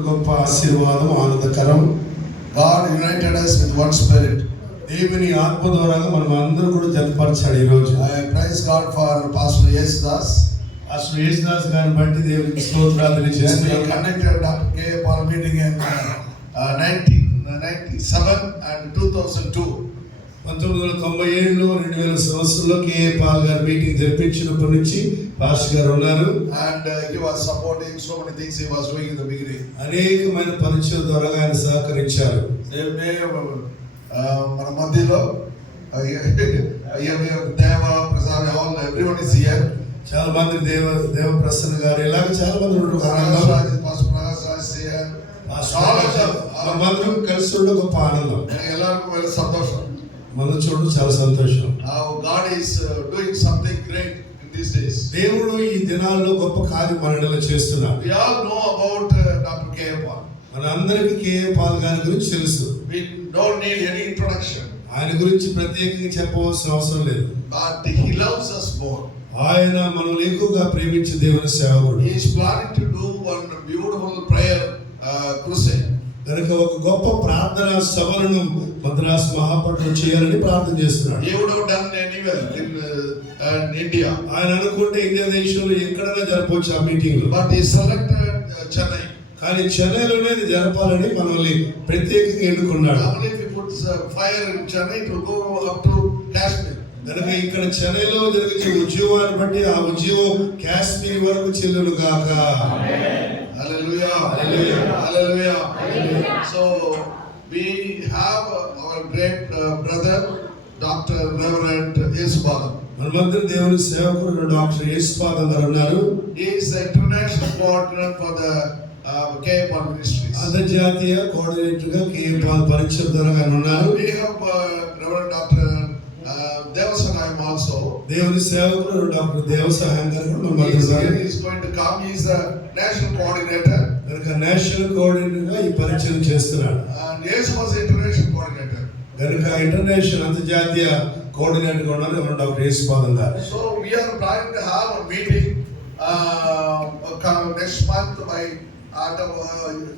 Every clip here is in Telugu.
గొప్ప ఆశీర్వాదం ఆనందకరం. God united us with one spirit. దేవుని ఆత్మ ద్వారా మనం అందరూ కూడా జతపరచాడు ఈ రోజు. I praise God for Pastor Yesudas. అసలు యేసుదాస్ గారిని బట్టి దేవునికి స్తోత్రాలు He చేస్తున్నాం. conducted Dr. K. Paul meeting in 1997 and 2002. 1997లో 2000 సంవత్సరంలో కే పాల్ గారు మీటింగ్ జరిపించినప్పటి నుంచి పాస్టర్ గారు ఉన్నారు. And he was supporting so many things he was doing in the beginning. అనేకమైన పరిచయం ద్వారా ఆయన సహకరించారు. మన మధ్యలో దేవ Prasad all everyone is here. చాలా మంది దేవ ప్రసన్న గారు ఇలాగ చాలా మంది ఉన్నారు. మనమందరం కలిసి ఉండే గొప్ప ఆనందం. ಎಲ್ಲರಿಗೂ సంతోషం. మనం చూడడం చాలా సంతోషం. God is doing something great in these days. దేవుడు ఈ దినాల్లో గొప్ప కార్యం మనలో చేస్తున్నాడు. We all know about Dr. K. Paul. మనందరికీ కే పాల్ గారి గురించి తెలుసు. We don't need any introduction. ఆయన గురించి ప్రత్యేకంగా చెప్పవలసిన అవసరం లేదు. But he loves us more. ఆయన మనల్ని ఎక్కువగా ప్రేమించే దేవుని సేవకుడు. He is planning to do one beautiful prayer crusade. కనుక ఒక గొప్ప ప్రార్థన సభలను మద్రాస్ మహాపట్నం చేయాలని ప్రార్థన చేస్తున్నాడు. He would have done anywhere in India. ఆయన అనుకుంటే ఇండియా దేశంలో ఎక్కడైనా జరపవచ్చు ఆ meeting. But he selected Chennai. కానీ చెన్నైలోనే ఇది జరపాలని మనల్ని ప్రత్యేకంగా ఎన్నుకున్నాడు. Only if he puts fire in Chennai, it will go up to Kashmir. కనుక ఇక్కడ చెన్నైలో జరిగే ఉద్యోగాన్ని బట్టి ఆ ఉద్యోగం కాశ్మీర్ వరకు చెల్లును గాక. Hallelujah. Hallelujah. Hallelujah. So we have our great brother, Dr. Reverend Yesubadam. మనమందరం దేవుని సేవకుడు డాక్టర్ యేసుపాదం గారు ఉన్నారు. He is the international coordinator for the K. Paul Ministries. అంతర్జాతీయ కోఆర్డినేటర్ గా కే పాల్ పరిచయం ద్వారా ఆయన ఉన్నారు. We have Reverend Dr. Devasahayam also. దేవుని సేవకుడు డాక్టర్ దేవసహాయం గారు కూడా మన మధ్య ఉన్నారు. He is going to come. He is the national coordinator. కనుక నేషనల్ కోఆర్డినేటర్ గా ఈ పరిచయం చేస్తున్నాడు. And Yesu was international coordinator. కనుక ఇంటర్నేషనల్ అంతర్జాతీయ కోఆర్డినేటర్ గా ఉన్నారు డాక్టర్ యేసుపాదం గారు. So we are planning to have a meeting next month by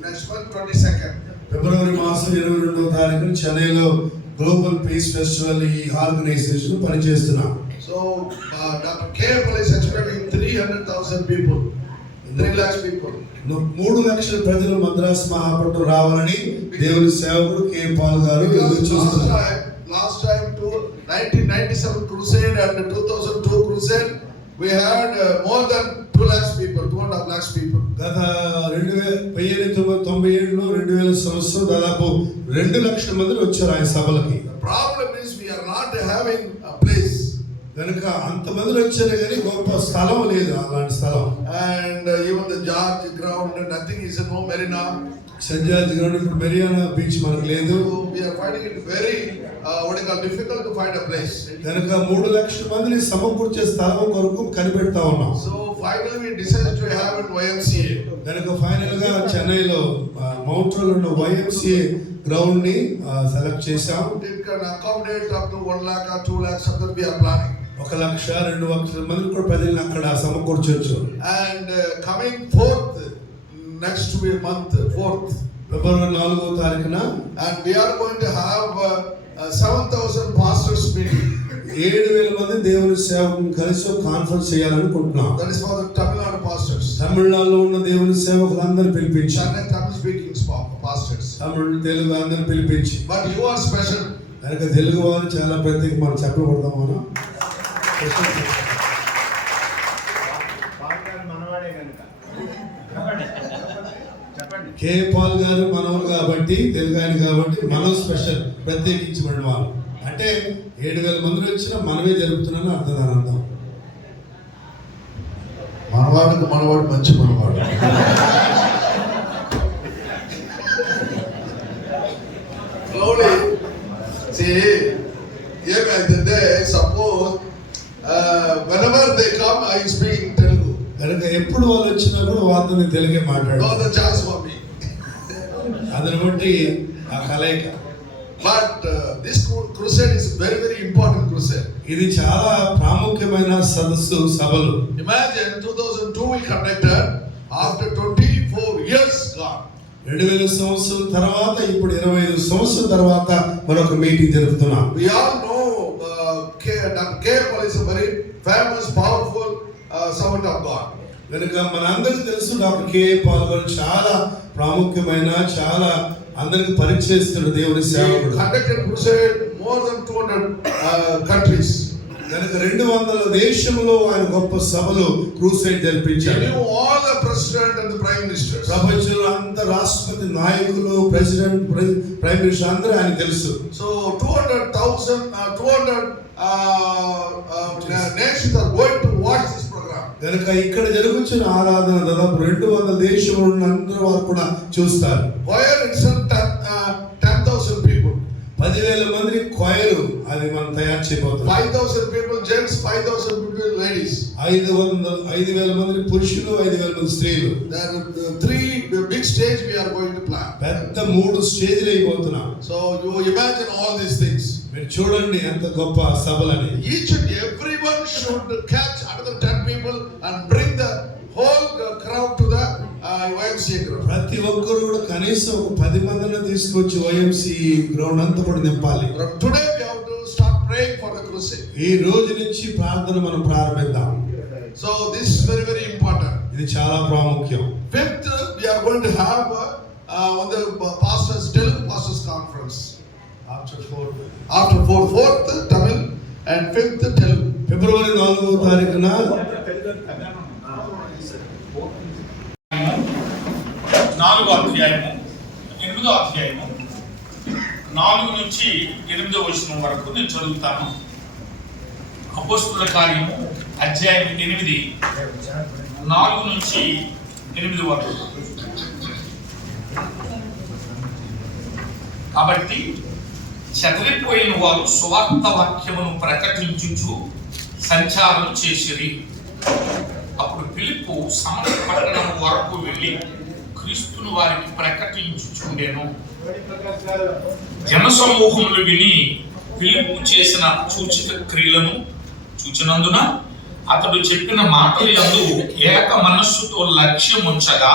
next month 22nd. ఫిబ్రవరి మాసం 22వ తారీఖున చెన్నైలో గ్లోబల్ పీస్ ఫెస్టివల్ ఈ ఆర్గనైజేషన్ పనిచేస్తున్నాం. So Dr. K. Paul is expecting 300,000 people, 3 lakhs people. 3 లక్షల ప్రజలు మద్రాస్ మహాపట్నం రావాలని దేవుని సేవకుడు కే పాల్ గారు చూస్తున్నారు. Last time to 1997 crusade and 2002 crusade we had more than 2 lakhs people, 2.5 lakhs people. గత 1997లో 2000 సంవత్సరం దాదాపు 2 లక్షల మంది వచ్చారు ఆయన సభలకి. The problem is we are not having a place. కనుక అంతమంది వచ్చారు కానీ గొప్ప స్థలం లేదు, అలాంటి స్థలం. And even the George ground, nothing is no marina. Saint George ground ఇప్పుడు మెరియానా బీచ్ మనకు లేదు. We are finding it very difficult to find a place. కనుక 3 లక్షల మందిని సమకూర్చే స్థలం కొరకు కనిపెడతా ఉన్నాం. So finally we decided to have an YMCA. కనుక ఫైనల్ గా చెన్నైలో మౌంట్ రోడ్ ఉన్న YMCA గ్రౌండ్ ని సెలెక్ట్ చేశాం. It can accommodate up to 1 lakh or 2 lakhs, something we are planning. 1 లక్ష 2 లక్షల మంది కూడా ప్రజల్ని అక్కడ సమకూర్చొచ్చు. And coming 4th next month 4th ఫిబ్రవరి 4వ తారీఖున and we are going to have 7,000 pastors meeting. 7,000 మంది దేవుని సేవకులను కలిసి ఒక కాన్ఫరెన్స్ చేయాలనుకుంటున్నాం. That is for the Tamil Nadu pastors. తమిళనాడులో ఉన్న దేవుని సేవకులందరినీ పిలిపించి, Tamil speaking pastors. తమిళ తెలుగు అందరిని పిలిపించి. But you are special. కనుక తెలుగు వారు చాలా ప్రత్యేక, మనం చెప్పకూడదాం. మనం కే పాల్ గారు మనవరు కాబట్టి, తెలుగు ఆయన కాబట్టి మనం స్పెషల్, ప్రత్యేకించబడిన వాళ్ళు. అంటే 7,000 మంది వచ్చినా మనమే జరుపుతున్నాను అర్థం. అర్థం మనవాడు మంచి మనవాడు. Slowly, see, ఏమైందంటే suppose whenever they come I speak in Telugu. కనుక ఎప్పుడు వాళ్ళు వచ్చినా కూడా వాళ్ళని తెలుగే మాట్లాడారు. No the chance for me. అదని బట్టి ఆ కలయిక. But this crusade is very very important crusade. ఇది చాలా ప్రాముఖ్యమైన సదస్సు సభలు. Imagine 2002 we conducted, after 24 years gone. 2000 సంవత్సరం తర్వాత ఇప్పుడు 25 సంవత్సరం తర్వాత మరొక meeting జరుపుతున్నాం. We all know K. Paul is a very famous, powerful servant of God. కనుక మనందరికీ తెలుసు డాక్టర్ కే పాల్ గారు చాలా ప్రాముఖ్యమైన చాలా అందరికి పరిచయిస్తున్న దేవుని He సేవకుడు. conducted crusade more than 200 countries. కనుక 200 దేశంలో ఆయన గొప్ప సభలు crusade He జరిపించాడు. knew all the president and the prime ministers. ప్రపంచంలో అంత రాష్ట్రపతి నాయకులు ప్రెసిడెంట్ ప్రైమ్ మినిస్టర్ అందరూ ఆయన తెలుసు. So 200,000 nations are going to watch this program. కనుక ఇక్కడ జరుగుతున్న ఆరాధన దాదాపు 200 దేశంలో ఉన్న అందరూ వారు కూడా చూస్తారు. Choir itself 10,000 people. 10,000 మంది క్వైర్ అది మనం తయారు చేయబోతున్నాం. 5,000 people gents, 5,000 people ladies. 5,000 మంది పురుషులు, 5,000 మంది స్త్రీలు. There are 3 big stage we are going to plan. పెద్ద 3 స్టేజ్లు అయిపోతున్నాం. So you imagine all these things. మీరు చూడండి ఎంత గొప్ప సభలని. Each and everyone should catch another 10 people and bring the whole crowd to the YMCA ground. ప్రతి ఒక్కరు కూడా కనీసం ఒక 10 మందిని తీసుకొచ్చి YMCA గ్రౌండ్ అంతా కూడా నింపాలి. Today we have to start praying for the crusade. ఈ రోజు నుంచి ప్రార్థన మనం ప్రారంభిద్దాం. So this is very, very important. ఇది చాలా ప్రాముఖ్యం. 5th, we are going to have on the Telugu pastors conference. After 4th Tamil and 5th Telugu. ఫిబ్రవరి 4వ తారీఖున 4వ అధ్యాయము 8వ అధ్యాయము 4 నుంచి 8వ వచనం వరకు నేను చదువుతాను. అపోస్తలుల కార్యము అధ్యాయం 8 4 నుంచి 8 వరకు. కాబట్టి చెదరిపోయిన వారు సువార్త వాక్యమును ప్రకటించుచు సంచారం చేసిరి. అప్పుడు ఫిలిప్పు సమరయ పట్టణం వరకు వెళ్ళి క్రీస్తును వారికి ప్రకటించుచుండెను. జనసమూహములు విని ఫిలిప్పు చేసిన సూచక క్రియలను చూచినందున అతడు చెప్పిన మాటల యందు ఏక మనస్సుతో లక్ష్యం ఉంచగా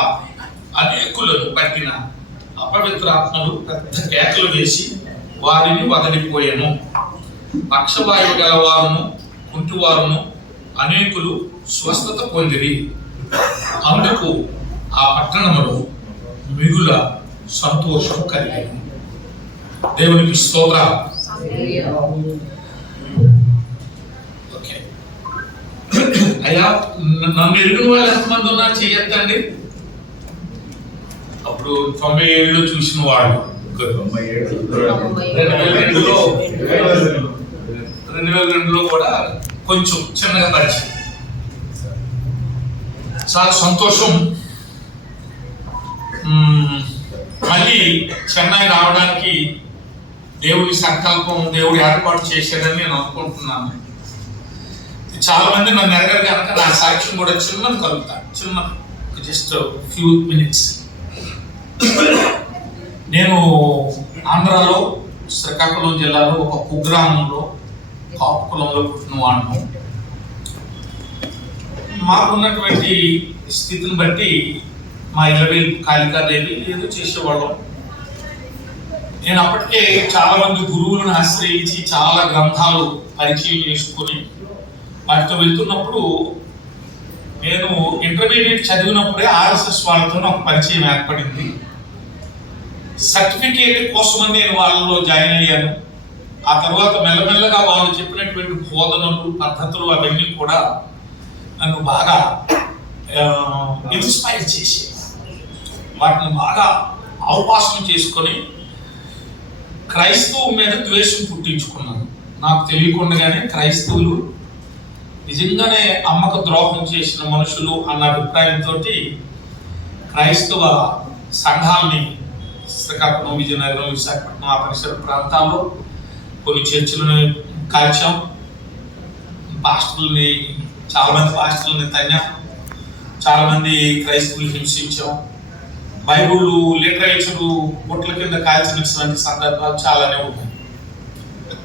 అనేకులను పట్టిన అపవిత్రాత్మలు పెద్ద కేకలు వేసి వారిని వదిలిపోయాను. పక్షవాయువు గలవారును కుంటివారును అనేకులు స్వస్థత పొందిరి. అందుకు ఆ పట్టణంలో మిగుల సంతోషం కలిగింది. దేవునికి స్తోత్రం. ఓకే, అయ్యా నన్ను ఎదుగు వాళ్ళు ఎంతమంది ఉన్నారు చెయ్యొద్దండి. అప్పుడు 90 ఏళ్ళు చూసిన వాళ్ళు 2002లో కూడా కొంచెం చిన్నగా పరిచయం. చాలా సంతోషం. మళ్ళీ చెన్నై రావడానికి దేవుడి సంకల్పం, దేవుడి ఏర్పాటు చేశాడని నేను అనుకుంటున్నాను. చాలా మంది నన్ను ఎరగరు కనుక నా సాక్ష్యం కూడా చిన్నది కలుగుతాను. చిన్న జస్ట్ ఫ్యూ మినిట్స్. నేను ఆంధ్రాలో శ్రీకాకుళం జిల్లాలో ఒక కుగ్రామంలో కాపు కులంలో పుట్టిన వాడును. మాకున్నటువంటి స్థితిని బట్టి మా ఇళ్ళవేలు కాళికాదేవి ఏదో చేసేవాళ్ళం. నేను అప్పటికే చాలా మంది గురువులను ఆశ్రయించి చాలా గ్రంథాలు పరిచయం చేసుకుని వాటితో వెళ్తున్నప్పుడు నేను ఇంటర్మీడియట్ చదివినప్పుడే ఆర్ఎస్ఎస్ వాళ్ళతో నాకు పరిచయం ఏర్పడింది. సర్టిఫికేట్ కోసమని నేను వాళ్ళలో జాయిన్ అయ్యాను. ఆ తర్వాత మెల్లమెల్లగా వాళ్ళు చెప్పినటువంటి బోధనలు, పద్ధతులు అవన్నీ కూడా నన్ను బాగా ఇన్స్పైర్ చేసి వాటిని బాగా అవకాశం చేసుకొని క్రైస్తవం మీద ద్వేషం పుట్టించుకున్నాను. నాకు తెలియకుండానే క్రైస్తవులు నిజంగానే అమ్మకు ద్రోహం చేసిన మనుషులు అన్న అభిప్రాయంతో క్రైస్తవ సంఘాలని శ్రీకాకుళం, విజయనగరం, విశాఖపట్నం ఆ పరిసర ప్రాంతాల్లో కొన్ని చర్చిలను కాల్చాం. పాస్టర్లని, చాలా మంది పాస్టర్లని తన్నాం. చాలా మంది క్రైస్తవులు హింసించాం. బైబుల్ లిటరేచరు బొట్ల కింద కాల్చినటువంటి సందర్భాలు చాలానే ఉన్నాయి.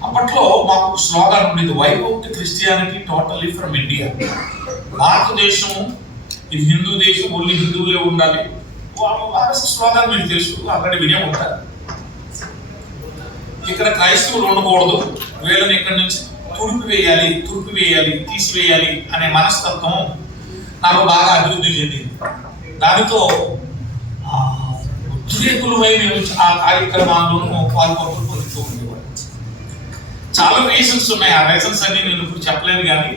అప్పట్లో మాకు స్లోగన్ ఉండేది, wipe out Christianity totally from India. భారతదేశము ఇది హిందూ దేశం, ఓన్లీ హిందువులే ఉండాలి, ఆర్ఎస్ఎస్ వాదాలు మీకు తెలుసు, ఆల్రెడీ వినే ఉంటారు. ఇక్కడ క్రైస్తవులు ఉండకూడదు, వీళ్ళని ఇక్కడి నుంచి తుడిపి వేయాలి, తీసివేయాలి అనే మనస్తత్వం నాకు బాగా అభివృద్ధి చెందింది. దానితో ఉద్రేకులమైన ఆ కార్యక్రమాలను పొందుతూ ఉండేవాడు. చాలా రీజన్స్ ఉన్నాయి, ఆ రీజన్స్ అన్ని నేను ఇప్పుడు చెప్పలేను. కానీ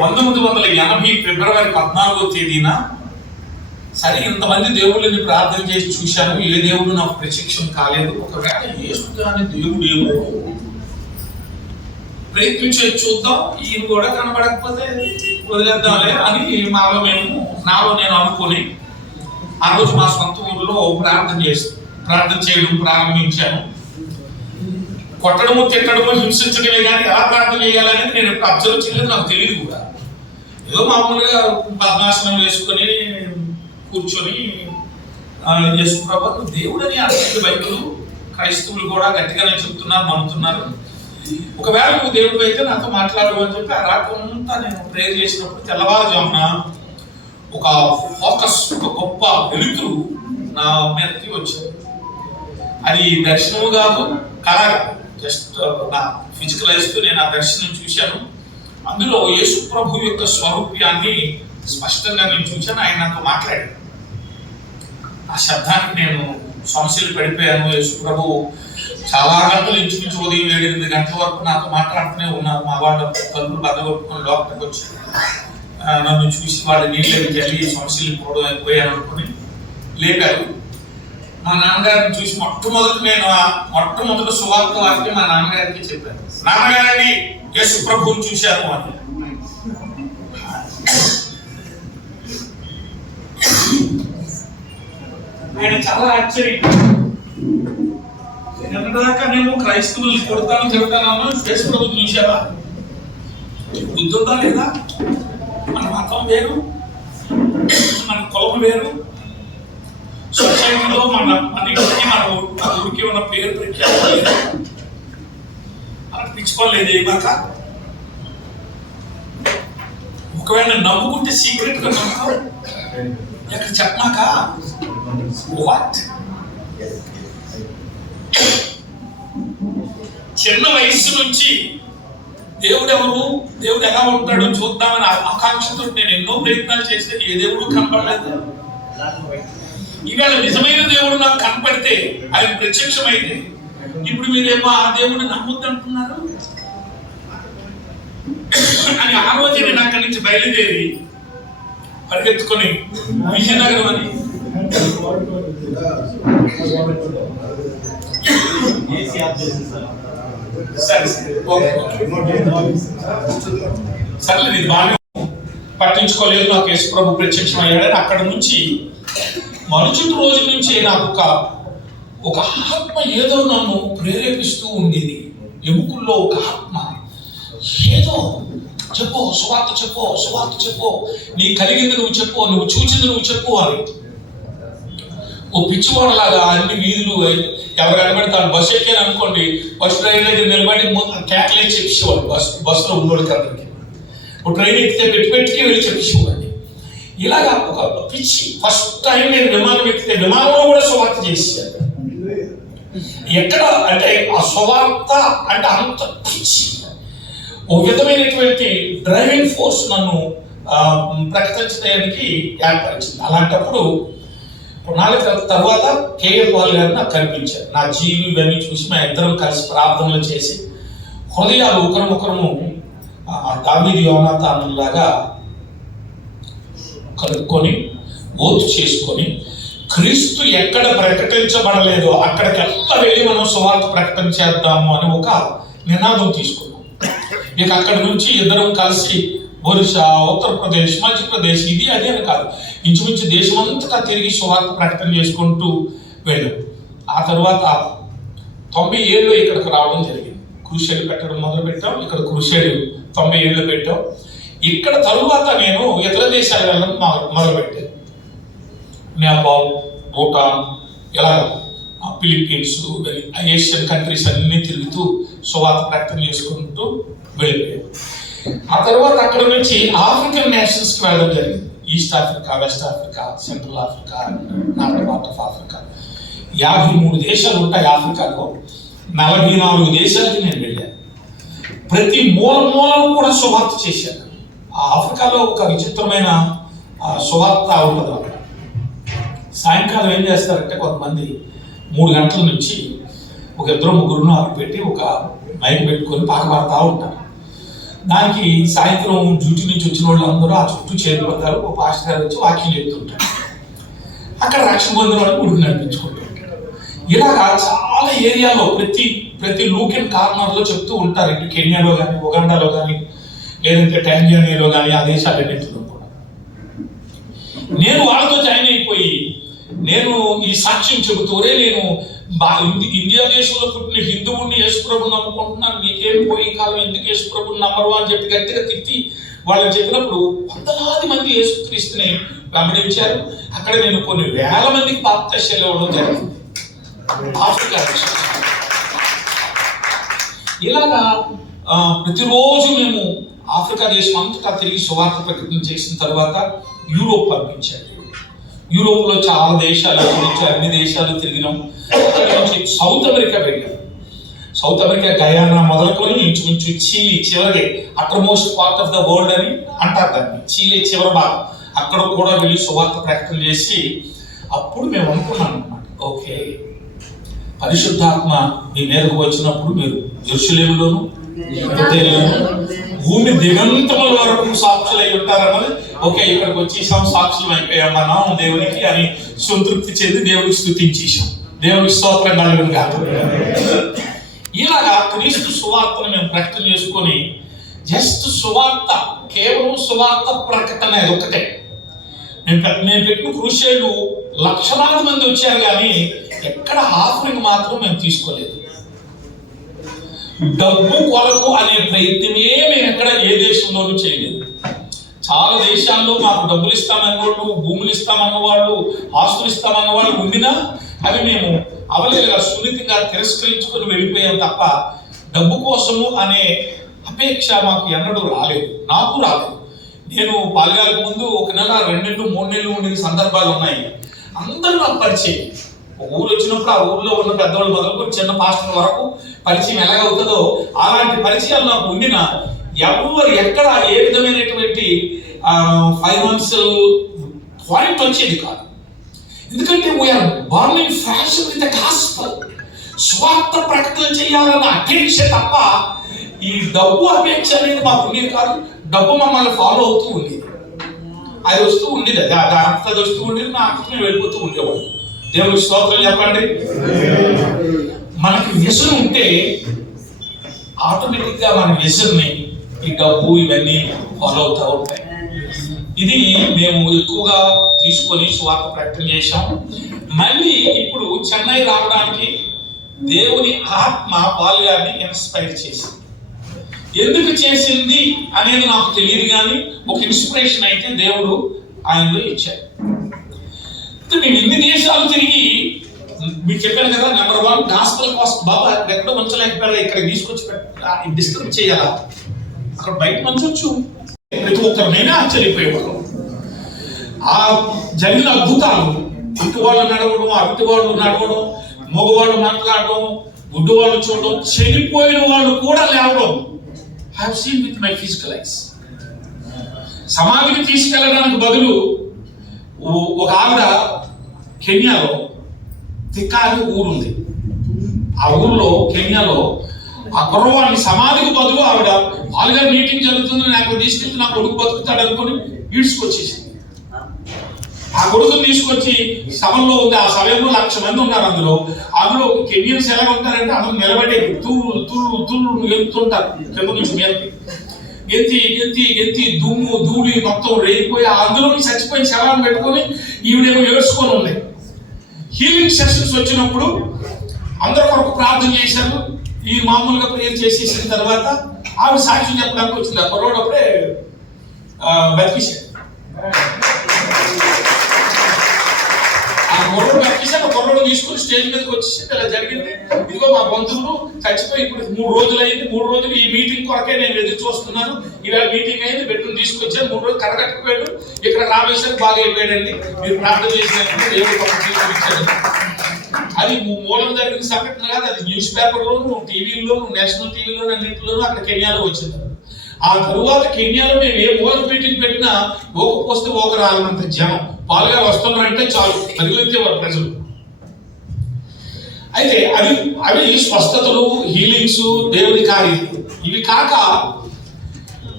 1980 ఫిబ్రవరి 14వ తేదీన సరే ఇంతమంది దేవుళ్ళని ప్రార్థన చేసి చూశాను, ఏ దేవుడు నాకు ప్రత్యక్షం కాలేదు. ఒకవేళ యేసు కానీ దేవుడు ఏమో ప్రయత్నించే చూద్దాం, ఈయన కూడా కనబడకపోతే వదిలేద్దాంలే అని నాలో నేను అనుకుని ఆ రోజు మా సొంత ఊళ్ళో ప్రార్థన చేయడం ప్రారంభించాను. కొట్టడము, తిట్టడము, హింసించడమే కానీ ఎలా ప్రార్థన చేయాలనేది నేను ఎప్పుడు అబ్జర్వ్ చేయలేదు, నాకు తెలియదు కూడా. ఏదో మామూలుగా పద్మాసనం వేసుకొని కూర్చొని యేసు ప్రభువు దేవుడని అర్థం బైబిల్ క్రైస్తవులు కూడా గట్టిగానే చెప్తున్నారు, నమ్ముతున్నారు. ఒకవేళ నువ్వు దేవుడు అయితే నాతో మాట్లాడు అని చెప్పి ఆ రాత్రంతా నేను ప్రేయర్ చేసినప్పుడు తెల్లవారుజామున ఒక ఫోకస్, ఒక గొప్ప వెలుతురు నా మీదకి వచ్చింది. అది దర్శనము కాదు, కళ కాదు, జస్ట్ నా ఫిజికల్ ఐస్తో నేను ఆ దర్శనం చూశాను. అందులో యేసు ప్రభు యొక్క స్వరూప్యాన్ని స్పష్టంగా నేను చూశాను. ఆయన నాతో మాట్లాడాడు. ఆ శబ్దానికి నేను సమస్యలు పడిపోయాను. యేసు ప్రభు చాలా గంటలు ఇంచుమించు ఉదయం 7-8 గంటల వరకు నాతో మాట్లాడుతూనే ఉన్నారు. మా వాళ్ళ తలుపులు బద్దగొట్టుకుని లోపలికి వచ్చి నన్ను చూసి వాళ్ళ నీళ్ళకి వెళ్ళి సమస్యలు పోయాను అనుకుని లేపారు. మా నాన్నగారిని చూసి మొట్టమొదటి సువార్త వాక్యం మా నాన్నగారికి చెప్పాను. నాన్నగారిని యేసు ప్రభువుని చూశాను అని. ఆయన చాలా ఆశ్చర్యం. నిన్నదాకా నేను క్రైస్తవులు కొడతాను తిడతాను, యేసు ప్రభువుని చూశారా? బుద్ధి ఉందా లేదా? మన మతం వేరు, మన కులం వేరు, సొసైటీలో మన ఇంటికి మన ఊరికి ఉన్న పేరు ప్రఖ్యాతి అలా పిచ్చుకోలేదు. ఏమాక ఒకవేళ నవ్వుకుంటే సీక్రెట్ గా నవ్వుకో, ఎక్కడ చెప్పమాక. వాట్ చిన్న వయస్సు నుంచి దేవుడు ఎవరు, దేవుడు ఎలా ఉంటాడో చూద్దామని ఆకాంక్షతో నేను ఎన్నో ప్రయత్నాలు చేస్తే ఏ దేవుడు కనపడలేదు. ఇవాళ నిజమైన దేవుడు నాకు కనపడితే, ఆయన ప్రత్యక్షమైతే, ఇప్పుడు మీరేమో ఆ దేవుడిని నమ్మొద్దంటున్నారు అని ఆ రోజు నేను అక్కడి నుంచి బయలుదేరి పరిగెత్తుకొని విజయనగరం అని సరే ఇది బాగా పట్టించుకోలేదు. నాకు యేసు ప్రభు ప్రత్యక్షం అయ్యాడని అక్కడ నుంచి మరుసటి రోజు నుంచి నాకు ఒక ఆత్మ ఏదో నన్ను ప్రేరేపిస్తూ ఉండేది. ఎముకల్లో ఒక ఆత్మ ఏదో చెప్పు, సువార్త చెప్పు, నీ కలిగింది నువ్వు చెప్పు, నువ్వు చూసింది నువ్వు చెప్పు అని. ఓ పిచ్చివాడలాగా అన్ని వీధులు ఎవరు కనబడతాడు. బస్సు ఎక్కాను అనుకోండి, బస్ ట్రైన్ దగ్గర నిలబడి క్యాట్లే చెప్పేవాడు. బస్సులో ఉన్నోడికి అందరికి ఓ ట్రైన్ ఎక్కితే పెట్టి వెళ్ళి చెప్పేవాడిని. ఇలాగా ఒక పిచ్చి. ఫస్ట్ టైం నేను విమానం ఎక్కితే విమానంలో కూడా సువార్త చేశాను. ఎక్కడ అంటే ఆ సువార్త అంటే అంత పిచ్చి, ఒక విధమైనటువంటి డ్రైవింగ్ ఫోర్స్ నన్ను ప్రకటించడానికి ఏర్పరిచింది. అలాంటప్పుడు కొన్నాళ్ళ తర్వాత కేఎల్ పాల్ గారు నాకు కనిపించారు. నా జీవి ఇవన్నీ చూసి మా ఇద్దరం కలిసి ప్రార్థనలు చేసి హృదయాలు ఒకరినొకరము దావీదు యోనాతానులాగా కలుపుకొని ఓతు చేసుకొని క్రీస్తు ఎక్కడ ప్రకటించబడలేదో అక్కడికెల్లా వెళ్ళి మనం సువార్త ప్రకటన చేద్దాము అని ఒక నినాదం తీసుకున్నాం. ఇక అక్కడి నుంచి ఇద్దరం కలిసి ఒరిస్సా, ఉత్తరప్రదేశ్, మధ్యప్రదేశ్, ఇది అది అని కాదు, ఇంచుమించు దేశమంతటా తిరిగి సువార్త ప్రకటన చేసుకుంటూ వెళ్ళాం. ఆ తర్వాత 97లో ఇక్కడికి రావడం జరిగింది. క్రూషేడ్ పెట్టడం మొదలు పెట్టాం. ఇక్కడ క్రూషేడ్ 97లో పెట్టాం. ఇక్కడ తరువాత నేను ఇతర దేశాలు వెళ్ళడం మొదలుపెట్టాను. నేపాల్, భూటాన్, ఇలా ఫిలిప్పీన్స్, ఏషియన్ కంట్రీస్ అన్ని తిరుగుతూ సువార్త ప్రకటన చేసుకుంటూ వెళ్ళిపోయాను. ఆ తర్వాత అక్కడ నుంచి ఆఫ్రికన్ నేషన్స్కి వెళ్ళడం జరిగింది. East Africa, west Africa, central Africa, north part of Africa, 53 దేశాలు ఉంటాయి ఆఫ్రికాలో. 44 దేశాలకి నేను వెళ్ళాను. ప్రతి మూలను కూడా సువార్త చేశాను. ఆ ఆఫ్రికాలో ఒక విచిత్రమైన సువార్త ఉంటుంది. సాయంకాలం ఏం చేస్తారంటే కొంతమంది 3 గంటల నుంచి ఒక 2-3 అక్కడ పెట్టి ఒక మైక్ పెట్టుకొని పాట పాడుతూ ఉంటారు. దానికి సాయంత్రం డ్యూటీ నుంచి వచ్చిన వాళ్ళందరూ ఆ చుట్టూ చేరిపోతారు. ఒక పాస్టర్ గారు వచ్చి వాక్యం చెప్తుంటారు. అక్కడ రక్షణ పొందిన వాళ్ళు గుడికి నడిపించుకుంటూ ఉంటారు. ఇలాగా చాలా ఏరియాలో ప్రతి లూక్ అండ్ కార్నర్లో చెప్తూ ఉంటారు. ఇటు కెన్యాలో కానీ, ఉగాండాలో కానీ, లేదంటే టాంజానియాలో కానీ, ఆ దేశాలన్నింటిలో కూడా. నేను వాళ్ళతో జాయిన్ అయిపోయి నేను ఈ సాక్ష్యం చెబుతూనే నేను ఇండియా దేశంలో పుట్టిన హిందువుని యేసుప్రభుని నమ్ముకుంటున్నాను, నీకేం పోయి కాలం ఎందుకు యేసుప్రభుని నమ్మరు అని చెప్పి గట్టిగా తిట్టి వాళ్ళని చెప్పినప్పుడు 100,000 మంది యేసుక్రీస్తుని వెంబడించారు. అక్కడ నేను కొన్ని వేల మందికి బాప్తిస్మాలు ఇవ్వడం జరిగింది. ఆఫ్రికా ఇలాగా ప్రతిరోజు మేము ఆఫ్రికా దేశం అంతటా తిరిగి సువార్త ప్రకటన చేసిన తర్వాత యూరోప్ పంపించాడు. యూరోప్లో చాలా దేశాలు గురించి అన్ని దేశాలు తిరిగినాం. అక్కడ నుంచి సౌత్ అమెరికా వెళ్ళాం. సౌత్ అమెరికా గయానా మొదలుకొని ఇంచుమించు చీలీ చివరి uttermost part of the world అని అంటారు దాన్ని. చీలీ చివరి భాగం అక్కడ కూడా వెళ్ళి సువార్త ప్రకటన చేసి అప్పుడు మేము అనుకున్నాం అన్నమాట, ఓకే పరిశుద్ధాత్మ మీ మీదకు వచ్చినప్పుడు మీరు యెరూషలేములోను, భూమి దిగంతముల వరకు సాక్షులై ఉంటారన్నది. ఓకే, ఇక్కడికి వచ్చేసాం, సాక్షులం అయిపోయాం మనం దేవునికి అని సంతృప్తి చెంది దేవుడికి స్తుతించేసాం. దేవుడికి స్తోత్రం కలుగును గాక. ఇలాగా క్రీస్తు సువార్తను మేము ప్రకటన చేసుకొని జస్ట్ సువార్త, కేవలం సువార్త ప్రకటన అది ఒకటే. నేను పెట్టిన క్రూసేడు లక్షలాది మంది వచ్చారు కానీ ఎక్కడ ఆఫరింగ్ మాత్రం మేము తీసుకోలేదు. డబ్బు కొరకు అనే ప్రయత్నమే మేము ఎక్కడ ఏ దేశంలోనూ చేయలేదు. చాలా దేశాల్లో మాకు డబ్బులు ఇస్తామన్న వాళ్ళు, భూములు ఇస్తామన్న వాళ్ళు, ఆస్తులు ఇస్తామన్న వాళ్ళు ఉండినా అవి మేము అవలేగా సున్నితంగా తిరస్కరించుకొని వెళ్ళిపోయాం తప్ప డబ్బు కోసము అనే అపేక్ష మాకు ఎన్నడూ రాలేదు, నాకు రాలేదు. నేను పాల్గాలకు ముందు 1 నెల, 2 నెలలు, 3 నెలలు ఉండిన సందర్భాలు ఉన్నాయి. అందరూ నాకు పరిచయం. ఒక ఊరు వచ్చినప్పుడు ఆ ఊర్లో ఉన్న పెద్దవాళ్ళు మొదలుకొని చిన్న పాస్టర్ వరకు పరిచయం ఎలాగవుతుందో అలాంటి పరిచయాలు నాకు ఉండిన ఎవరు ఎక్కడ ఏ విధమైనటువంటి ఫైనాన్షియల్ పాయింట్ వచ్చేది కాదు. ఎందుకంటే we are born in fashion with the gospel. స్వార్థ ప్రకటన చేయాలన్న అపేక్ష తప్ప ఈ డబ్బు అపేక్ష అనేది మాకు ఉండేది కాదు. డబ్బు మమ్మల్ని ఫాలో అవుతూ ఉండేది, అది వస్తూ ఉండేది, అది వస్తూ ఉండేది, నా అర్థం వెళ్ళిపోతూ ఉండేవాడు. దేవుడికి స్తోత్రం చెప్పండి. మనకి విజన్ ఉంటే ఆటోమేటిక్ గా మన విజన్ ని ఈ డబ్బు ఇవన్నీ ఫాలో అవుతూ ఉంటాయి. ఇది మేము ఎక్కువగా తీసుకొని స్వార్థ ప్రకటన చేశాం. మళ్ళీ ఇప్పుడు చెన్నై రావడానికి దేవుని ఆత్మ పాల్ గారిని ఇన్స్పైర్ చేసింది. ఎందుకు చేసింది అనేది నాకు తెలియదు కానీ ఒక ఇన్స్పిరేషన్ అయితే దేవుడు ఆయనలో ఇచ్చాడు. మేము ఇన్ని దేశాలు తిరిగి మీకు చెప్పాను కదా, నెంబర్ 1 గాస్పెల్ కోసం బాబా ఎక్కడో ఉంచలేకపోయారా, ఇక్కడ తీసుకొచ్చి డిస్టర్బ్ చేయాలా, అక్కడ బయట మంచొచ్చు. ప్రతి ఒక్కరినైనా ఆశ్చర్యపోయేవారు. ఆ జరిగిన అద్భుతాలు, ఇటు వాళ్ళు నడవడం, అవిటి వాళ్ళు నడవడం, మగవాళ్ళు మాట్లాడడం, గుడ్డు వాళ్ళు చూడడం, చనిపోయిన వాళ్ళు కూడా లేవడం I have seen with my physical eyes. సమాధికి తీసుకెళ్ళడానికి బదులు ఒక ఆవిడ కెన్యాలో తిక్కాలి ఊరుంది. ఆ ఊర్లో కెన్యాలో ఆ కుర్రవాడిని సమాధికి బదులు ఆవిడ పాల్గారు మీటింగ్ జరుగుతుంది, నాకు తీసుకెళ్తే నా కొడుకు బతుకుతాడు అనుకుని ఈడ్చుకొచ్చేసింది. ఆ కొడుకుని తీసుకొచ్చి సభలో ఉంది. ఆ సభలో 1,00,000 మంది ఉన్నారు. అందులో కెన్యన్స్ ఎలా ఉంటారంటే అందరూ నిలబడే తూళ్ళు ఎత్తుంటారు కింద నుంచి మీదకి. ఎత్తి దుమ్ము ధూళి మొత్తం రేగిపోయి అందులో చచ్చిపోయిన శవాన్ని పెట్టుకొని ఈవిడేమో ఏడ్చుకొని ఉంది. హీలింగ్ సెషన్స్ వచ్చినప్పుడు అందరి కొరకు ప్రార్థన చేశారు. ఈ మామూలుగా ప్రేయర్ చేసేసిన తర్వాత ఆవిడ సాక్ష్యం చెప్పడానికి వచ్చింది. ఆ కుర్రోడు అప్పుడే బతికేశాడు. ఆ గొర్రెలు పట్టించి ఆ గొర్రెలు తీసుకుని స్టేజ్ మీదకి వచ్చేసి ఇలా జరిగింది. ఇదిగో మా బంధువులు చచ్చిపోయి ఇప్పుడు 3 రోజులు అయింది. 3 రోజులు ఈ మీటింగ్ కొరకే నేను ఎదురు చూస్తున్నాను. ఇవాళ మీటింగ్ అయింది, పెట్టుకుని తీసుకొచ్చాను. 3 రోజులు కరగట్టకపోయాడు. ఇక్కడ రామేశ్వరం బాగా అయిపోయాడండి. మీరు ప్రార్థన చేసినప్పుడు దేవుడు ఇచ్చాడు. అది మూలం జరిగిన సంఘటన కాదు. అది న్యూస్ పేపర్లోను, టీవీలోను, నేషనల్ టీవీలోను, అన్నింటిలోనూ అక్కడ కెన్యాలో వచ్చింది. ఆ తరువాత కెన్యాలో మేము ఏ మూల మీటింగ్ పెట్టినా పోస్తే రాలంత జనం పాలుగా వస్తున్నారంటే చాలు పరిగెత్తేవారు ప్రజలు. అయితే అవి స్వస్థతలు, హీలింగ్స్, దేవుని కార్యాలు. ఇవి కాక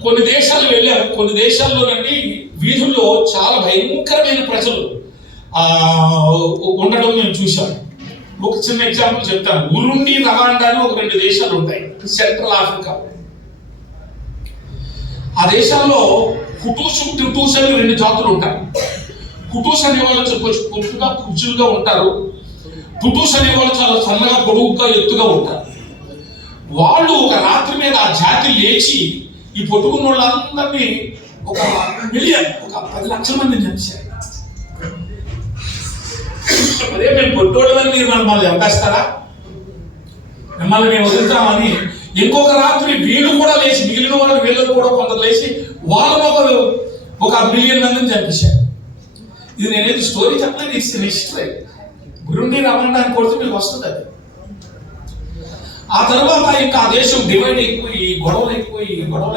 కొన్ని దేశాలు వెళ్ళారు. కొన్ని దేశాల్లోనండి వీధుల్లో చాలా భయంకరమైన ప్రజలు ఉండడం మేము చూసాం. ఒక చిన్న ఎగ్జాంపుల్ చెప్తాను. ఉరుండి, రవాండా అని ఒక 2 దేశాలు ఉంటాయి సెంట్రల్ ఆఫ్రికా. ఆ దేశాల్లో హుటూస్, టుటూస్ అని 2 జాతులు ఉంటాయి. హుటూస్ అనే వాళ్ళు కొంచెం పొట్టుగా కుర్చీలుగా ఉంటారు. టుటూస్ అనే వాళ్ళు చాలా సన్నగా, పొడుగుగా, ఎత్తుగా ఉంటారు. వాళ్ళు ఒక రాత్రి మీద ఆ జాతి లేచి ఈ పొట్టుకున్న వాళ్ళందరినీ 1 మిలియన్, 10 లక్షల మందిని చంపారు. అదే మేము పొట్టోళ్ళని మీరు మమ్మల్ని చంపేస్తారా, మిమ్మల్ని మేము వదులుతామని ఇంకొక రాత్రి వీళ్ళు కూడా లేచి, మిగిలిన వాళ్ళు వీళ్ళు కూడా కొందరు లేచి వాళ్ళని 1 మిలియన్ మందిని చంపేశారు. ఇది నేనేది స్టోరీ చెప్పలేదు, ఇట్స్ హిస్టరీ. గురుండి రవాణా అని కొడితే మీకు వస్తుంది అది. ఆ తర్వాత ఇంకా ఆ దేశం డివైడ్ అయిపోయి గొడవలు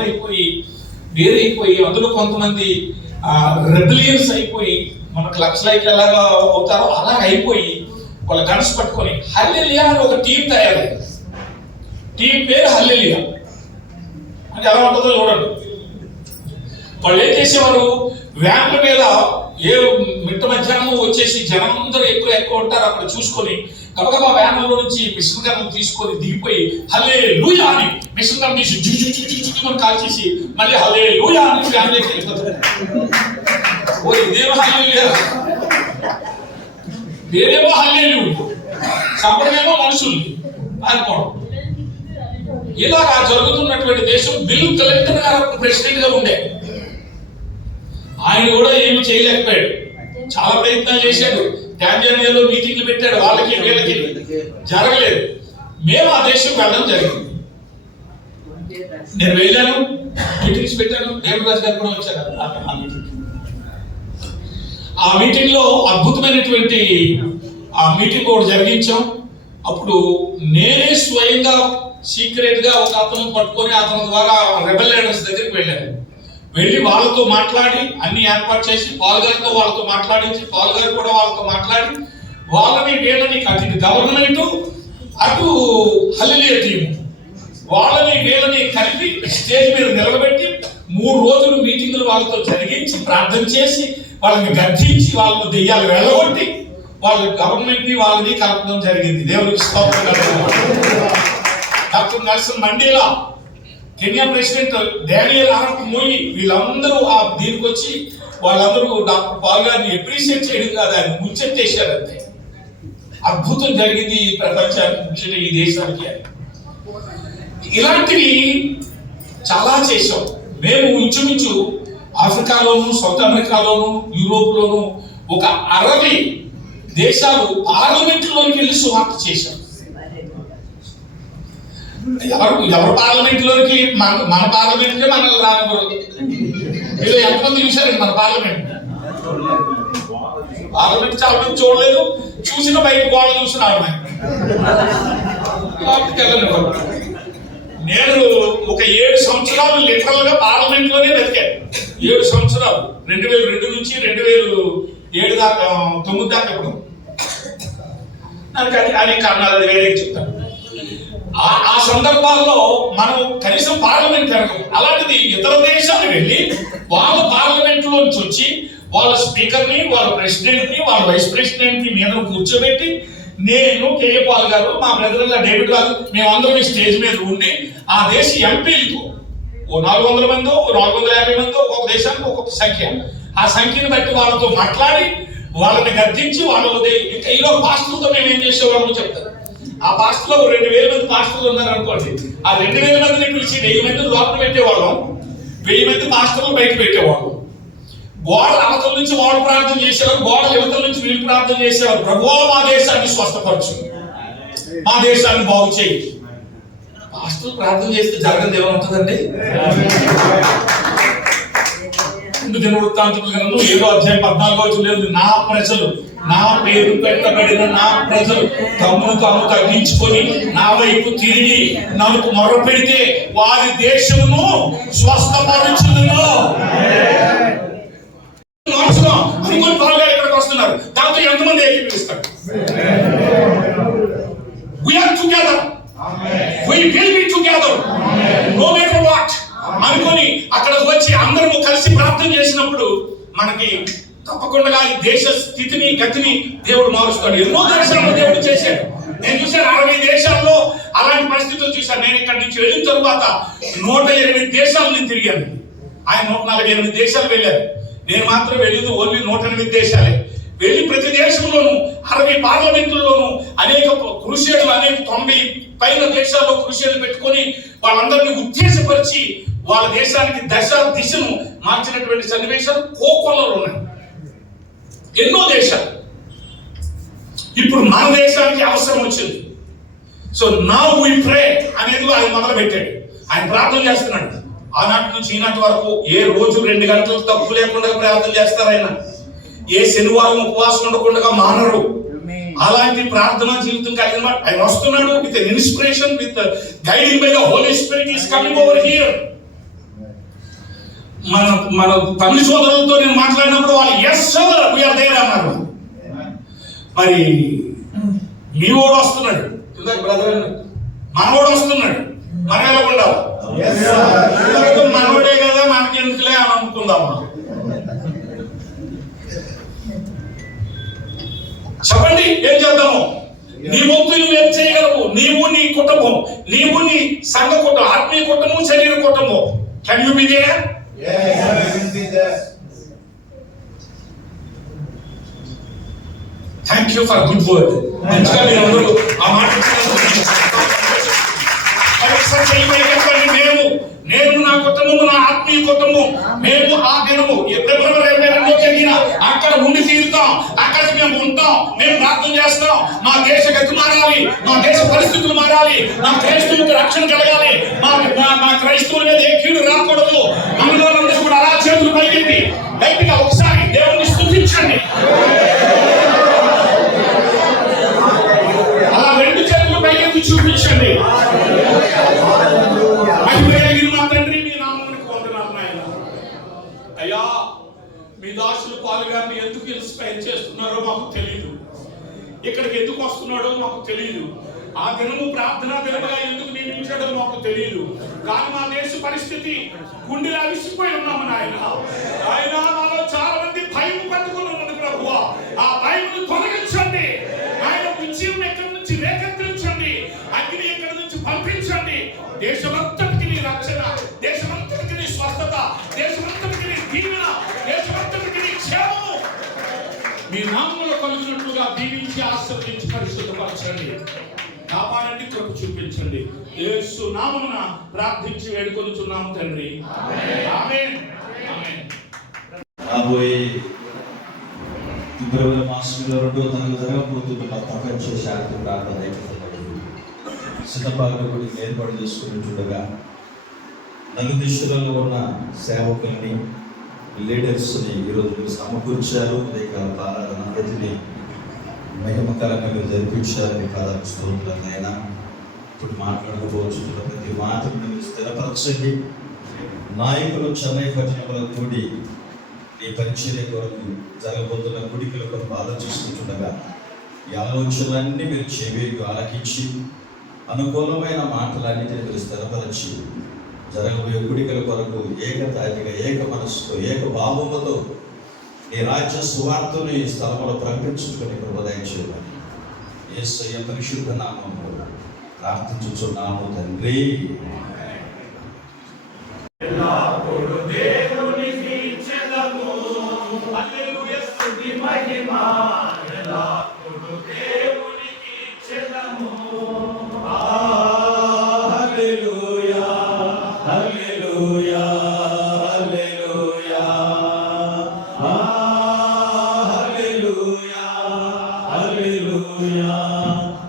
అయిపోయి వేరైపోయి అందులో కొంతమంది రెబిలియన్స్ అయిపోయి మనకు లక్షలైకి ఎలాగా అవుతారో అలా అయిపోయి వాళ్ళ గన్స్ పట్టుకొని హల్లెలూయా అని ఒక టీం తయారైంది. టీం పేరు హల్లెలూయా. అంటే ఎలా ఉంటుందో చూడండి. వాళ్ళు ఏం చేసేవారు, వ్యాన్ల మీద మిట్ట మధ్యాహ్నం వచ్చేసి జనం అందరూ ఎక్కువ ఉంటారు అక్కడ చూసుకొని గబగబా వ్యాన్లో నుంచి మిషన్ గన్ను తీసుకొని దిగిపోయి హల్లెలూయా అని మిషన్ గన్ తీసి జుజుమని కాల్చేసి మళ్ళీ హల్లెలూయా అని వ్యాన్లోకి వెళ్ళిపోతారు. ఓ ఇదేమో హల్లెలూయా, వేరేమో హల్లెలూయా, సంపడమేమో మనుషుల్ని అనుకోవడం. ఇలాగా జరుగుతున్నటువంటి దేశం. బిల్ క్లింటన్ గారు ప్రెసిడెంట్ గా ఉండే. ఆయన కూడా ఏమి చేయలేకపోయాడు. చాలా ప్రయత్నాలు చేశాడు. టాంజానియాలో మీటింగ్లు పెట్టాడు. వాళ్ళకి వీళ్ళకి జరగలేదు. మేము ఆ దేశం వెళ్ళడం జరిగింది. నేను వెళ్ళాను, మీటింగ్స్ పెట్టాను. దేవరాజ్ గారు కూడా వచ్చారు ఆ మీటింగ్ లో. అద్భుతమైనటువంటి ఆ మీటింగ్ ఒకటి జరిగించాం. అప్పుడు నేనే స్వయంగా సీక్రెట్ గా ఒక అతను పట్టుకొని అతని ద్వారా రెబెల్ లీడర్స్ దగ్గరికి వెళ్ళాను. వెళ్ళి వాళ్ళతో మాట్లాడి అన్ని ఏర్పాటు చేసి పాల్గారితో వాళ్ళతో మాట్లాడించి పాల్గారు కూడా వాళ్ళతో మాట్లాడి వాళ్ళని వీళ్ళని అటు గవర్నమెంట్ అటు హల్లెలూయా టీం వాళ్ళని వీళ్ళని కలిపి స్టేజ్ మీద నిలబెట్టి 3 రోజులు మీటింగులు వాళ్ళతో జరిగించి ప్రార్థన చేసి వాళ్ళని గద్దించి వాళ్ళని దెయ్యాలు వెళ్ళగొట్టి వాళ్ళ గవర్నమెంట్ వాళ్ళని కలపడం జరిగింది. దేవునికి స్తోత్రం కలుగును. Doctor Nelson Mandela, Kenya president Daniel Arap Moi, వీళ్ళందరూ ఆ దీనికి వచ్చి వాళ్ళందరూ డాక్టర్ పాల్ గారిని అప్రిషియేట్ చేయడం కాదు, ఆయన ముంచెత్తేశారు. అంతే అద్భుతం జరిగింది ఈ ప్రపంచానికి, ఈ దేశానికి. ఇలాంటివి చాలా చేశాం మేము. ఇంచుమించు ఆఫ్రికాలోను, సౌత్ అమెరికాలోను, యూరోప్ లోను ఒక 60 దేశాలు పార్లమెంట్లోకి వెళ్ళి సువార్త చేశాం. ఎవరు పార్లమెంట్ లోనికి, మన పార్లమెంట్ మనల్ని రానివ్వరు. మీరు ఎంతమంది చూశారండి మన పార్లమెంట్? చాలా మంది చూడలేదు. చూసిన బయట గోడ చూసిన ఆవిడ నేను ఒక 7 సంవత్సరాలు లిటరల్ గా పార్లమెంట్ లోనే బతికాను. 7 సంవత్సరాలు 2002 నుంచి 2007 దాకా 9 దాకా ఇప్పుడు నాకు అనేక కారణాలు, అది వేరే చెప్తాను. ఆ సందర్భాల్లో మనం కనీసం పార్లమెంట్ జరగదు. అలాంటిది ఇతర దేశాలు వెళ్ళి వాళ్ళ పార్లమెంట్ లో నుంచి వచ్చి వాళ్ళ స్పీకర్ ని, వాళ్ళ ప్రెసిడెంట్ ని, వాళ్ళ వైస్ ప్రెసిడెంట్ ని మీద కూర్చోబెట్టి నేను, కేఏ పాల్ గారు, మా బ్రదర్ డేవిడ్ గారు, మేమందరం స్టేజ్ మీద ఉండి ఆ దేశ ఎంపీలతో 400 మందో 450 మందో ఒక్కొక్క దేశానికి ఒక్కొక్క సంఖ్య, ఆ సంఖ్యను బట్టి వాళ్ళతో మాట్లాడి వాళ్ళని గద్దించి వాళ్ళని ఇంకా ఈలో పాస్టర్లతో మేము ఏం చేసేవాళ్ళమో చెప్తారు. ఆ పాస్టర్లో 2000 మంది పాస్టర్లు ఉన్నారు అనుకోండి. ఆ 2000 మందిని పిలిచి 1000 మంది లోపల పెట్టేవాళ్ళం, 1000 మంది పాస్టర్లు బయట పెట్టేవాళ్ళం. గోడల అవతల నుంచి వాళ్ళు ప్రార్థన చేసేవారు, గోడల యువతల నుంచి వీళ్ళు ప్రార్థన చేసేవారు. ప్రభువా మా దేశాన్ని స్వస్థపరచు, మా దేశాన్ని బాగు చేయి. పాస్టర్ ప్రార్థన చేస్తే జరగదు ఏమవుతుందండి? దినవృత్తాంతముల గ్రంథం 7:14 నా ప్రజలు, నా పేరు పెట్టబడిన నా ప్రజలు తమను తాము తగ్గించుకొని నా వైపు తిరిగి నాకు మొర్ర పెడితే వారి దేశమును స్వస్థపరచుదును. మార్చుదాం అనుకుని బాగా ఇక్కడికి వస్తున్నారు. దాంతో ఎంతమంది ఏకీపిస్తారు? We are together. We will be together. No matter what. అనుకొని అక్కడికి వచ్చి అందరము కలిసి ప్రార్థన చేసినప్పుడు మనకి తప్పకుండా ఈ దేశ స్థితిని గతిని దేవుడు మారుస్తాడు. ఎన్నో దేశాల్లో దేవుడు చేశాడు. నేను చూశాను 60 దేశాల్లో అలాంటి పరిస్థితులు చూశాను. నేను ఇక్కడి నుంచి వెళ్ళిన తరువాత 108 దేశాలు నేను తిరిగాను. ఆయన 148 దేశాలు వెళ్ళారు. నేను మాత్రం వెళ్ళింది ఓన్లీ 108 దేశాలే. వెళ్ళి ప్రతి దేశంలోనూ 60 పార్లమెంట్లలోనూ అనేక క్రూసేడ్లు, అనేక 90 పైన దేశాల్లో క్రూసేడ్లు పెట్టుకొని వాళ్ళందరినీ ఉత్తేజపరిచి వాళ్ళ దేశానికి దిశను మార్చినటువంటి సన్నివేశాలు కోకొల్లలు ఉన్నాయి. ఎన్నో దేశాలు. ఇప్పుడు మన దేశానికి అవసరం వచ్చింది. సో నౌ వి ప్రే అనేది ఆయన మొదలు పెట్టాడు. ఆయన ప్రార్థన చేస్తున్నాడు. ఆనాటి నుంచి ఈనాటి వరకు ఏ రోజు 2 గంటలు తప్పు లేకుండా ప్రార్థన చేస్తారు ఆయన. ఏ శనివారం ఉపవాసం ఉండకుండా మానరు. అలాంటి ప్రార్థనా జీవితం కలిగిన వాడు ఆయన వస్తున్నాడు. With inspiration, with guiding by the holy spirit is coming over here. మన తమిళ సోదరులతో నేను మాట్లాడినప్పుడు వాళ్ళు yes sir we are there అన్నారు. మరి మీ వాడు వస్తున్నాడు, బ్రదర్ మనవాడు వస్తున్నాడు. మనం ఎలా ఉండాలి? మనోడే కదా, మనకి ఎందుకులే అని అనుకుందామా? చెప్పండి, ఏం చేద్దాము? నీ వంతు నువ్వేం చేయగలవు? నీవు, నీ కుటుంబం, నీవు నీ సంఘ కుటుంబం, ఆత్మీయ కుటుంబం, శరీర కుటుంబం. Can you be there? Thank you for good word. మంచిగా మీరు అందరూ ఆ మాట నేను నా కుటుంబము, నా ఆత్మీయ కుటుంబం, మేము ఆ దినము ఫిబ్రవరి 22 జరిగిన అక్కడ ఉండి తీరుతాం. అక్కడ మేము ఉంటాం. మేము ప్రార్థన చేస్తాం. మా దేశ గతి మారాలి, మా దేశ పరిస్థితులు మారాలి, మా క్రైస్తవులకు రక్షణ కలగాలి, మా క్రైస్తవుల మీద ఏ కీడు రాకూడదు. మనలోనందరూ కూడా అలా చేతులు పైకెత్తి గట్టిగా ఒకసారి దేవుని స్తుతించండి. అలా 2 చేతులు పైకెత్తి చూపించండి. అయ్యా, మీ దాసులు పాలు గారిని ఎందుకు ఇన్స్పైర్ చేస్తున్నారో మాకు తెలియదు. ఇక్కడికి ఎందుకు వస్తున్నాడో మాకు తెలియదు. ఆ దినము ప్రార్థనా దినముగా ఎందుకు నియమించాడో మాకు తెలియదు. కానీ మా దేశ పరిస్థితి గుండెలా విసిపోయి ఉన్నాము నాయన. ఆయన నాలో చాలా మంది భయం పట్టుకుని ఉన్నది ప్రభువా. ఆ భయమును తొలగించండి. ఆయన విజయం ఎక్కడి నుంచి రేకెత్తించండి. అగ్ని ఎక్కడి నుంచి పంపించండి. దేశమంతటికి నీ రక్షణ, దేశమంతటికి నీ స్వస్థత, దేశమంతటికి నీ దీవెన, దేశమంతటికి నీ క్షేమము మీ నామములో కలిగినట్లుగా దీవించి ఆశీర్వదించి పరిశుద్ధపరచండి. కాపాడండి, కృప చూపించండి. యేసు నామమున ప్రార్థించి వేడుకొనుచున్నాము తండ్రి. ఆమేన్. ఆమేన్. రాబోయే ఫిబ్రవరి మాసంలో 2వ తారీఖు జరగబోతున్న ప్రపంచ శాంతి ప్రార్థన సిద్ధపాలకుడి ఏర్పాటు చేసుకుని చూడగా నలుదిశలలో ఉన్న సేవకుల్ని, లీడర్స్ని ఈరోజు మీరు సమకూర్చారు. ఆరాధన ప్రతిని మహిమకరంగా మీరు జరిపించారని కాదని స్తోత్రాలు నాయనా. ఇప్పుడు మాట్లాడుకోవచ్చు ప్రతి మాటను మీరు స్థిరపరచండి. నాయకులు చెన్నై పట్టణంలో కూడి ఈ పరిచర్య కొరకు జరగబోతున్న గుడికల కొరకు ఆలోచిస్తుండగా ఈ ఆలోచనలన్నీ మీరు చెవికి ఆలకించి అనుకూలమైన మాటలన్నిటిని మీరు స్థిరపరచి జరగబోయే గుడికల కొరకు ఏకతాటిగా, ఏక మనస్సుతో, ఏక భావముతో ఈ రాజ్య సువార్తను ఈ స్థలంలో ప్రకటించుకుని కృపదయం చేయాలి. యేసయ్య పరిశుద్ధ నామములో ప్రార్థించుచున్నాము తండ్రి.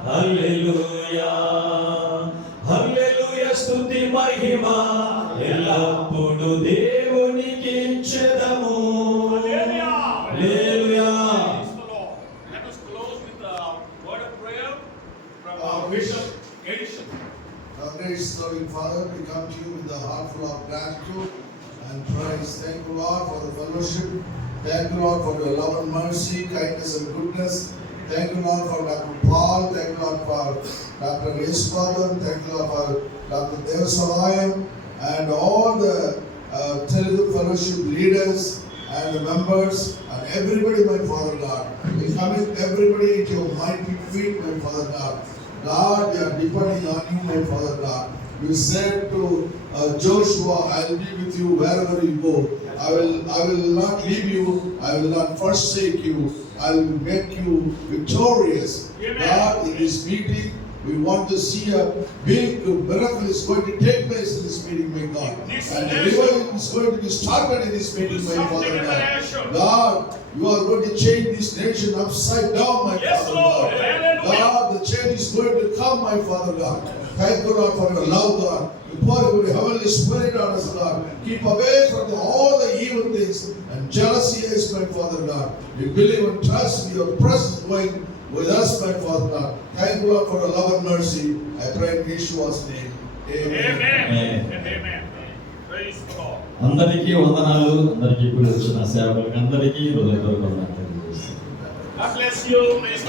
హల్లెలూయా హల్లెలూయా స్తుతి మహిమ ఎల్లప్పుడూ దేవునికి ఇచ్చెదము. హల్లెలూయా. Let us close with a word of prayer from our Bishop Edison. Our gracious loving Father, we come to you with a heart full of gratitude and praise. Thank you, Lord, for the fellowship. Thank you, Lord, for your love and mercy, kindness and goodness. Thank you, Lord, for Dr. Paul. Thank you, Lord, for Dr. Yeshwadhan. Thank you, Lord, for Dr. Devasalayam and all the Telugu fellowship leaders and the members and everybody, my Father God. We commit everybody into your mighty feet, my Father God. God, we are depending on you, my Father God. You said to Joshua, I will be with you wherever you go. I will not leave you. I will not forsake you. I will make you victorious. Amen. God, in this meeting, we want to see a big miracle is going to take place in this meeting, my God. This And the nation- revival is going to be started in this meeting, my Something Father in the God. nation. God, you are going to change this nation upside down, my Yes, Father Lord. God. Hallelujah. God, the change is going to come, my Father God. Thank you, Lord, for your love, God. You pour your Heavenly Spirit on us, God. Keep away from all the evil things and jealousy is, my Father God. We believe and trust in your presence going with us, my Father God. Thank you, Lord, for your love and mercy. I pray in Yeshua's name. Amen. Amen. And amen. Praise the Lord. అందరికీ వందనాలు. అందరికీ ఇప్పుడు వచ్చిన సేవకులకు అందరికీ హృదయపూర్వక వందనాలు తెలియజేస్తున్నాను. God bless you. Praise the